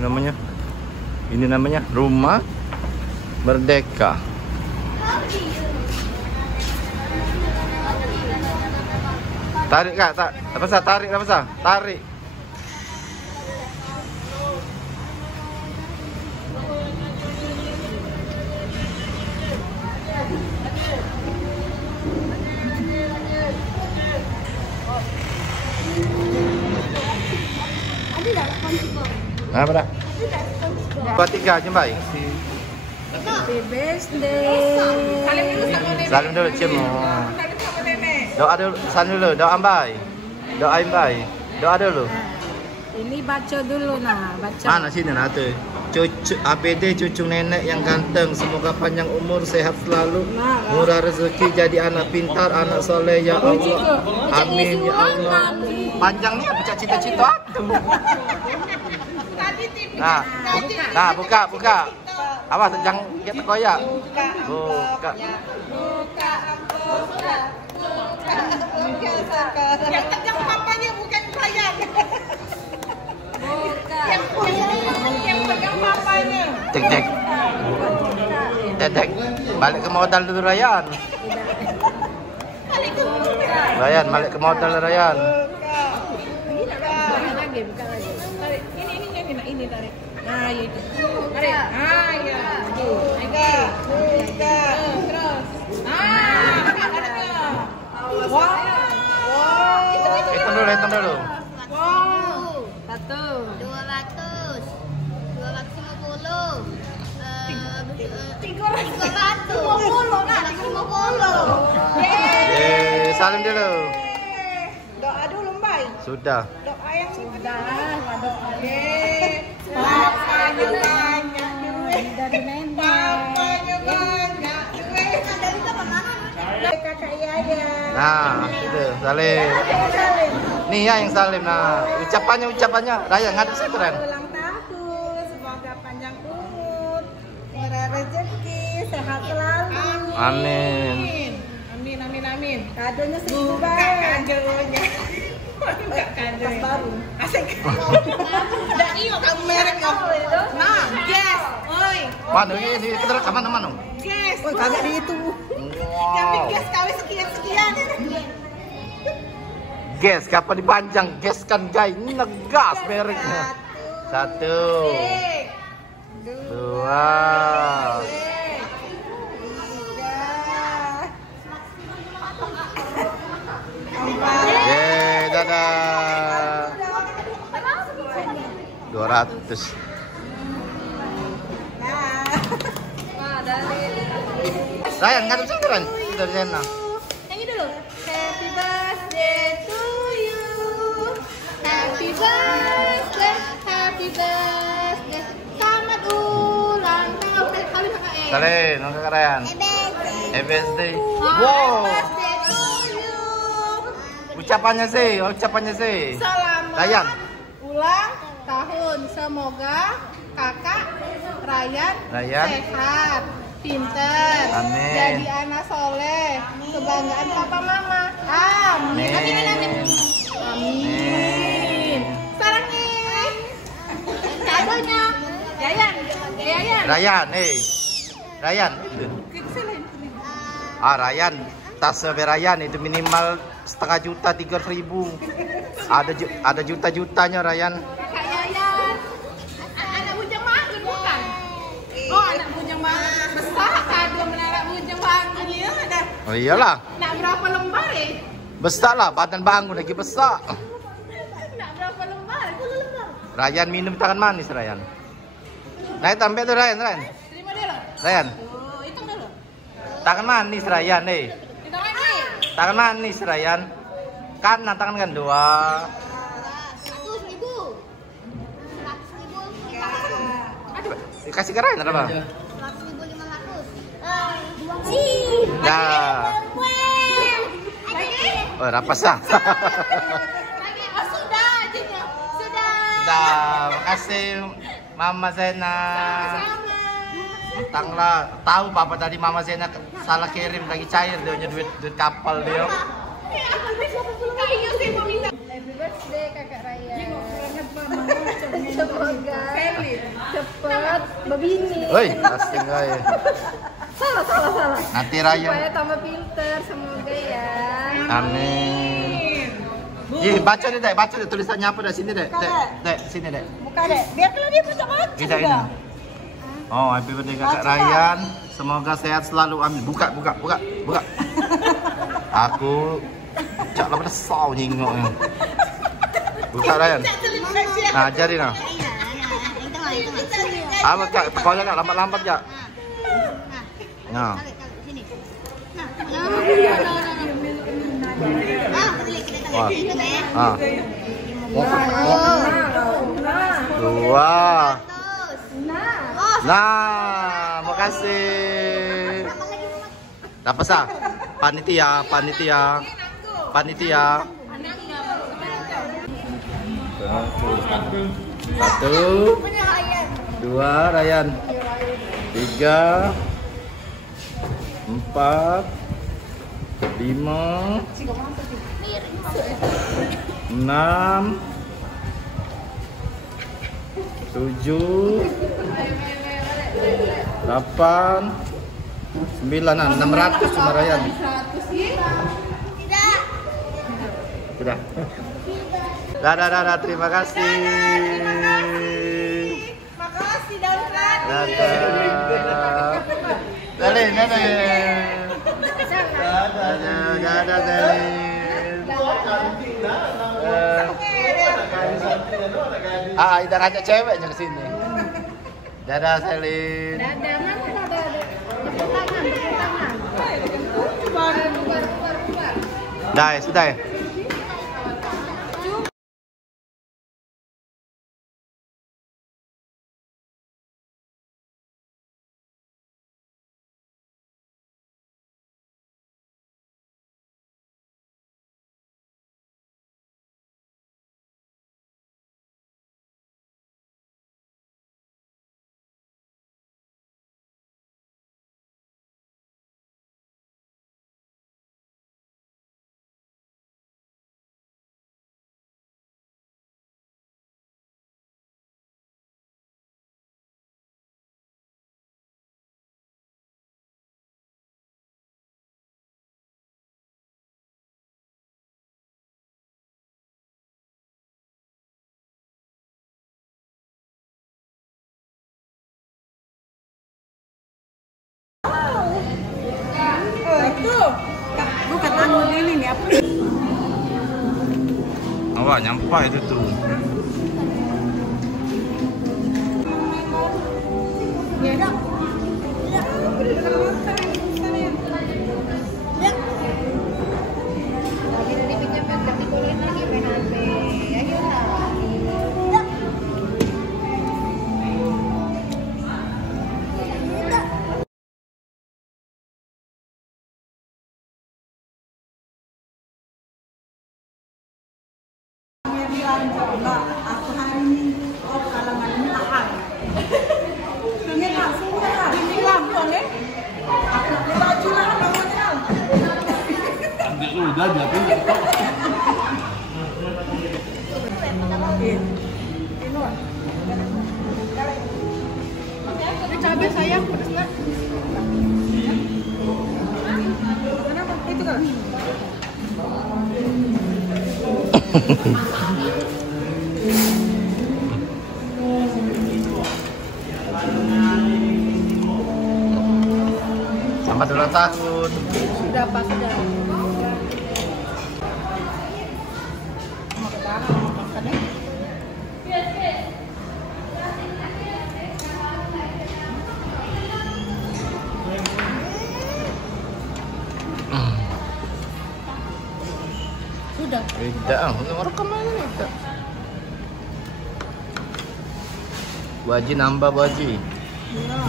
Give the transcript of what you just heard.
Ini namanya Rumah Merdeka. Tarik Kak, apa sah? Tarik apa sah? Tarik. Apa dah? 2, 3 jembai. Happy birthday. Salim dulu cium. Doa dulu, salim dulu, doa ambai. Doa ambai. Doa dulu. Ini baca dulu nah, baca. Mana sini nah tuh. Cucu APD cucu nenek yang ganteng, semoga panjang umur, sehat selalu, murah rezeki, jadi anak pintar, anak soleh ya Allah. Amin ya Allah. Panjangnya baca cita-cita aku. Nah, buka. Awas jangan kita koyak. Buka. Yang tegang papanya bukan saya. Yang pegang papanya. Cek. Balik ke modal dulu Ryan. Balik ke modal Ryan. Buka lagi. Tarik. Ini tarik. Nah, itu. Tarik. Ah, ya. Lagi. Buka. Terus. Wow. Hitung dulu. Wow. 1, 200, 250, 350. Salim dulu. Doa dulu, Mbak. Sudah. Doa yang sudah. Papanya banyak duit. Dari nenek. Papanya banyak duit. Dari kakak Yaya. Nah, itu salim. Nih ya yang salim. Nah, ucapannya. Raya ngadep saya keren. Ulang tahun, semoga panjang umur, murah rezeki, sehat selalu. Amin. Amin. Kadonya 1000 baik. Kadonya. Tas baru. Asik. Dah iyo kamu mereknya. Nah, guys. Oi. Mana ini terus ke mana? Guys. Oh, kagak di itu. Yang Wow. guys kawin sekian. Gas kapan dipanjang? Gas kan guys, ngegas mereknya. 1, 2. Dadah. 200. Sayang, ngadep saya keren. Dari sana. Nyanyi dulu. Happy birthday to you. Happy birthday. Selamat ulang tahun. Kawin kakak Salim, nggak keren. FSD. Wow. Birthday to you. Ucapannya sih. Selamat Ryan. ulang tahun. Semoga kakak Ryan sehat, pinter, Amin. jadi anak soleh, kebanggaan papa mama. Amin. Amin. Sekarang nih kadonya Ryan. Ryan. Ryan. Tas Ryan itu minimal 0,5 juta, 300.000. Ada juta-jutanya Ryan. Kak Yayan, anak bujang bangun bukan? Oh, anak bujang bangun besar kado menara bujang bangun ya ada. Oh iyalah. Nak berapa lembar ya? Besar lah, badan bangun lagi besar. Nak berapa lembar? 10 lembar. Ryan minum tangan manis Ryan. Nah, tampil tuh Ryan. Terima dulu. Ryan, Oh, hitung dulu. tangan manis Ryan Hitung lagi. Tangan manis Ryan. Kanan tangan kan 2. 100.000. 100.000. Dikasih ke Ryan apa? 100.500. Dah. Oh, rapas lah. Lagi. Oh, sudah aja. Sudah. Dah, makasih Mama Zena. Sama. Tanglah, tahu papa tadi Mama Zena salah kirim lagi cair dia duit kapal dia. Happy birthday kakak Raya. Semoga buat babini. Woi, asing aja. Salah. Nanti Ryan. Supaya tambah pinter, semoga ya. Amin. Ih, baca deh, Dek. Baca deh tulisannya apa dah sini, Dek. Dek, sini, Dek. Buka deh. Biar kalau dia bisa baca. Tidak ini. Oh, happy birthday Kakak Ryan. Semoga sehat selalu. Amin. Buka. Aku cak lah pada saw nyingoknya. Buka Ryan. Nah, ajarin nah. Apa Kak? Tekonya Kak lambat-lambat Kak. Nah. Wah. Dua. Nah, makasih. Dapat sah? Panitia. Satu. Dua, Ryan. 3, 4, 5, 6, 7, 8, 9, 600 cuma Ryan. Sudah. Dadah, terima kasih. Makasih Dadah. Dadah. Selin. Dadah, Selin. Ida ngajak ceweknya ke sini. Dadah, Selin. Dadah, mana dadah. Tepuk tangan. Dah, sudah ya. Bukan anu lilin ya. Awak nyampai itu tuh. Ya dah. Enggak, aku hari ini kalangan tahan. Pengen langsung lah, ini langsung ya. Aku baju lah namanya. Ambil udah jadi. Ini cabai sayang pedas nggak? Kenapa? Itu kan? Selamat ulang tahun. Sudah pas sudah. Sudah. Tidak, nomor rekaman ini tidak. Wajib nambah wajib. Iya.